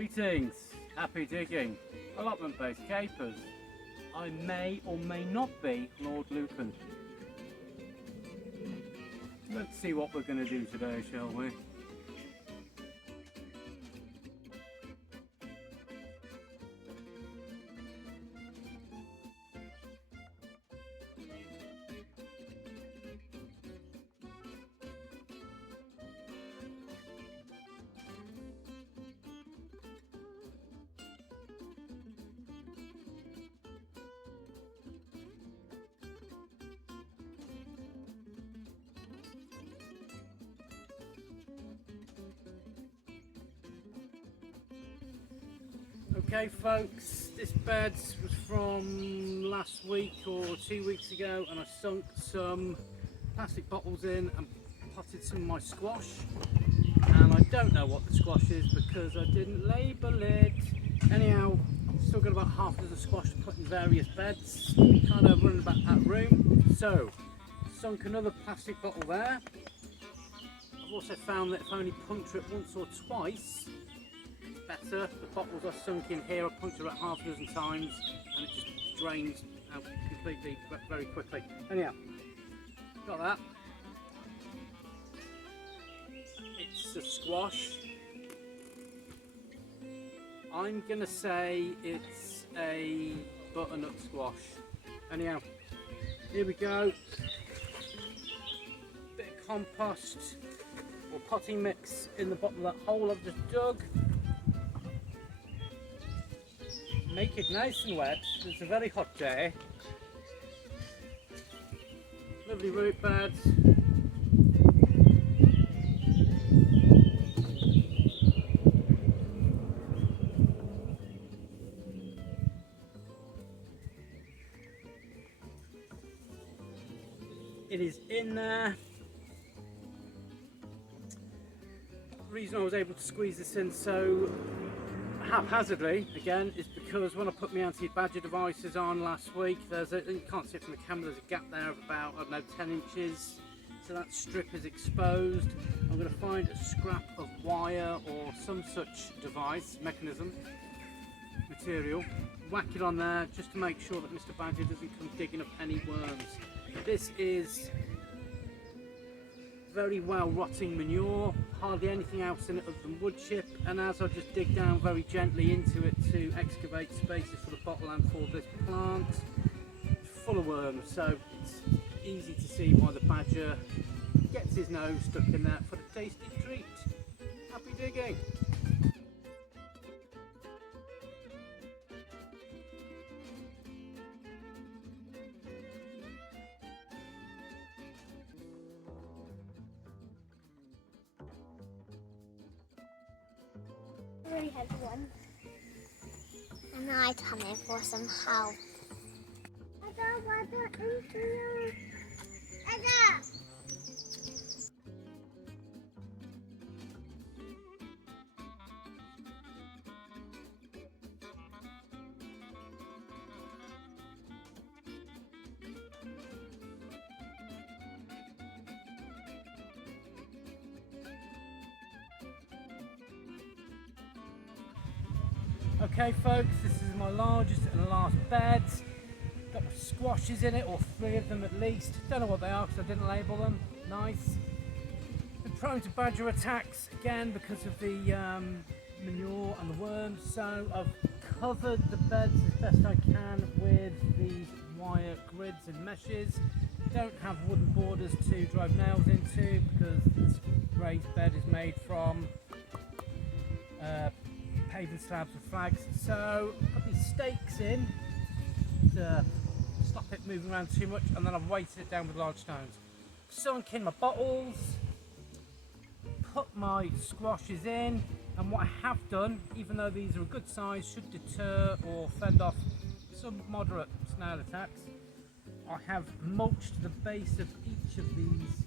Greetings, happy digging, allotment based capers. I may or may not be Lord Lucan. Let's see what we're going to do today, shall we? Okay folks, this bed was from last week or 2 weeks ago, and I sunk some plastic bottles in and potted some of my squash, and I don't know what the squash is because I didn't label it. Anyhow, still got about half a dozen squash to put in various beds, kind of running about that room. So, sunk another plastic bottle there. I've also found that if I only puncture it once or twice, better. The bottles are sunk in here, I puncture about half a dozen times and it just drains out completely very quickly. Anyhow, got that. It's a squash. I'm gonna say it's a butternut squash. Anyhow, here we go. Bit of compost or potting mix in the bottom of that hole I've just dug. Make it nice and wet. It's a very hot day. Lovely root beds. It is in there. The reason I was able to squeeze this in so haphazardly again is because when I put my anti-badger devices on last week, you can't see it from the camera, there's a gap there of about, I don't know, 10 inches, so that strip is exposed. I'm going to find a scrap of wire or some such device, mechanism, material, whack it on there just to make sure that Mr. Badger doesn't come digging up any worms. This is very well rotting manure, hardly anything else in it other than wood chip, and as I just dig down very gently into it to excavate spaces for the bottle and for this plant, it's full of worms, so it's easy to see why the badger gets his nose stuck in there for a tasty treat. Happy digging! Really heavy one. And now I come in for some help. Ada, water into you. Ada! Okay folks, this is my largest and last bed. Got my squashes in it, or 3 of them at least. Don't know what they are because I didn't label them. Nice. Been prone to badger attacks again because of the manure and the worms, so I've covered the beds as best I can with these wire grids and meshes. Don't have wooden borders to drive nails into because this raised bed is made from paving slabs and flags, so put these stakes in to stop it moving around too much, and then I've weighted it down with large stones. Sunk in my bottles, put my squashes in, and what I have done, even though these are a good size, should deter or fend off some moderate snail attacks, I have mulched the base of each of these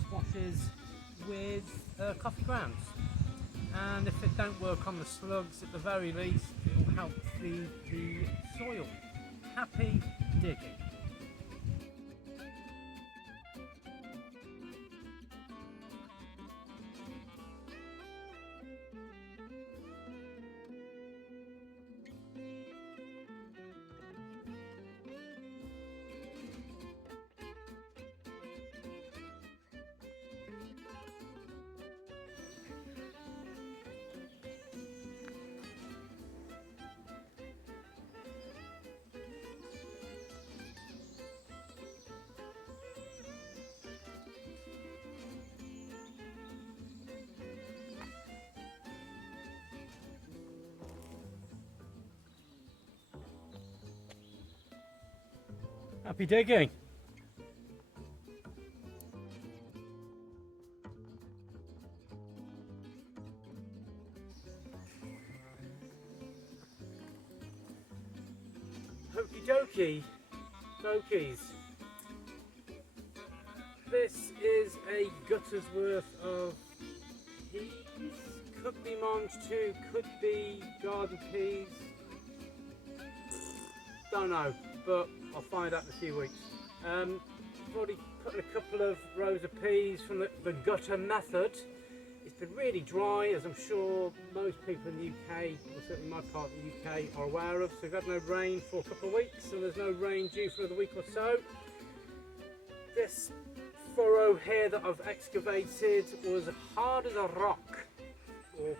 squashes with coffee grounds. And if it don't work on the slugs, at the very least it will help feed the soil. Happy digging. Happy digging. Okie dokie, folkies. This is a gutter's worth of peas. Could be mange too, could be garden peas. Don't know, but I'll find out in a few weeks. I've already put in a couple of rows of peas from the gutter method. It's been really dry, as I'm sure most people in the UK, or certainly my part of the UK, are aware of. So we've had no rain for a couple of weeks, and there's no rain due for another week or so. This furrow here that I've excavated was hard as a rock, or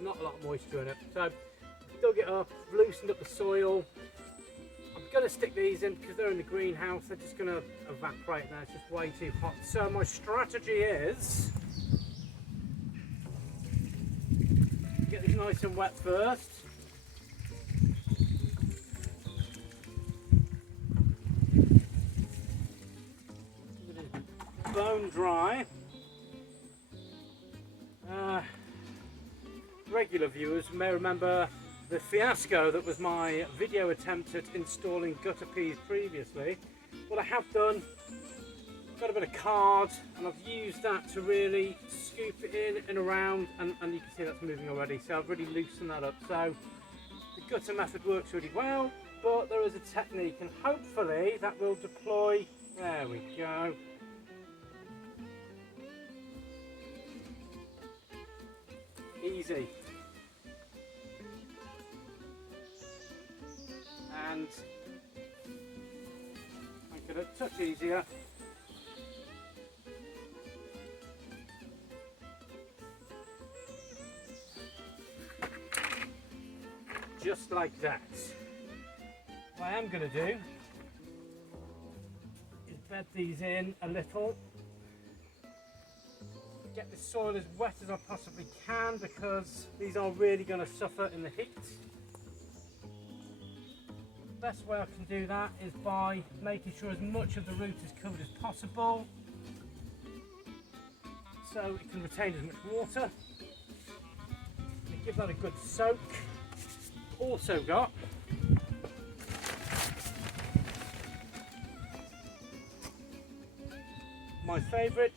not a lot of moisture in it. So dug it up, loosened up the soil. I'm going to stick these in because they're in the greenhouse. They're just going to evaporate now. It's just way too hot. So my strategy is get this nice and wet first. Bone dry. Regular viewers may remember the fiasco that was my video attempt at installing gutter peas previously. What I have done, got a bit of card, and I've used that to really scoop it in and around, and you can see that's moving already. So I've really loosened that up. So the gutter method works really well, but there is a technique, and hopefully that will deploy. There we go. Easy. And make it a touch easier. Just like that. What I am going to do is bed these in a little. Get the soil as wet as I possibly can because these are really going to suffer in the heat. The best way I can do that is by making sure as much of the root is covered as possible so it can retain as much water. And give that a good soak. Also got my favourite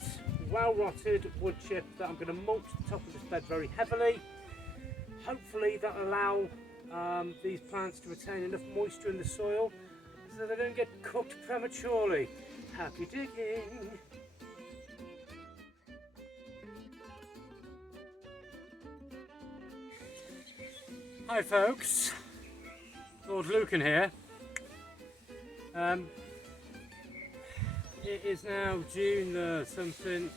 well-rotted wood chip that I'm going to mulch the top of this bed very heavily. Hopefully that'll allow these plants to retain enough moisture in the soil so they don't get cooked prematurely. Happy digging! Hi folks, Lord Lucan here. It is now June the something.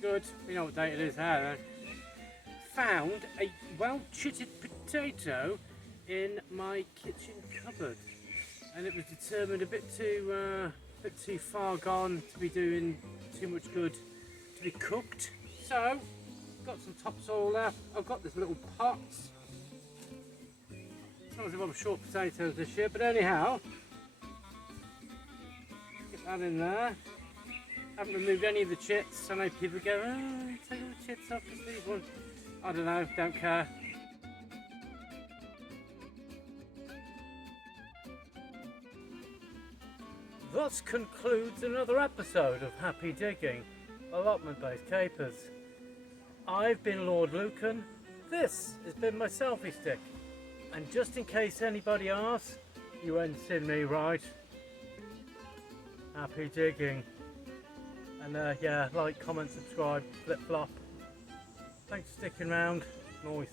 Good, you know what date it is now. Found a well-chitted potato in my kitchen cupboard, and it was determined a bit too far gone to be doing too much good to be cooked. So, got some topsoil left. I've got this little pot. It's not as if I'm short potatoes this year, but anyhow. That in there. Haven't removed any of the chits. I know people go, oh, take all the chits off, just leave one. I don't know, don't care. Thus concludes another episode of Happy Digging, allotment based capers. I've been Lord Lucan. This has been my selfie stick. And just in case anybody asks, you ain't seen me, right? Happy digging. And yeah, like, comment, subscribe, flip flop. Thanks for sticking around. Nice.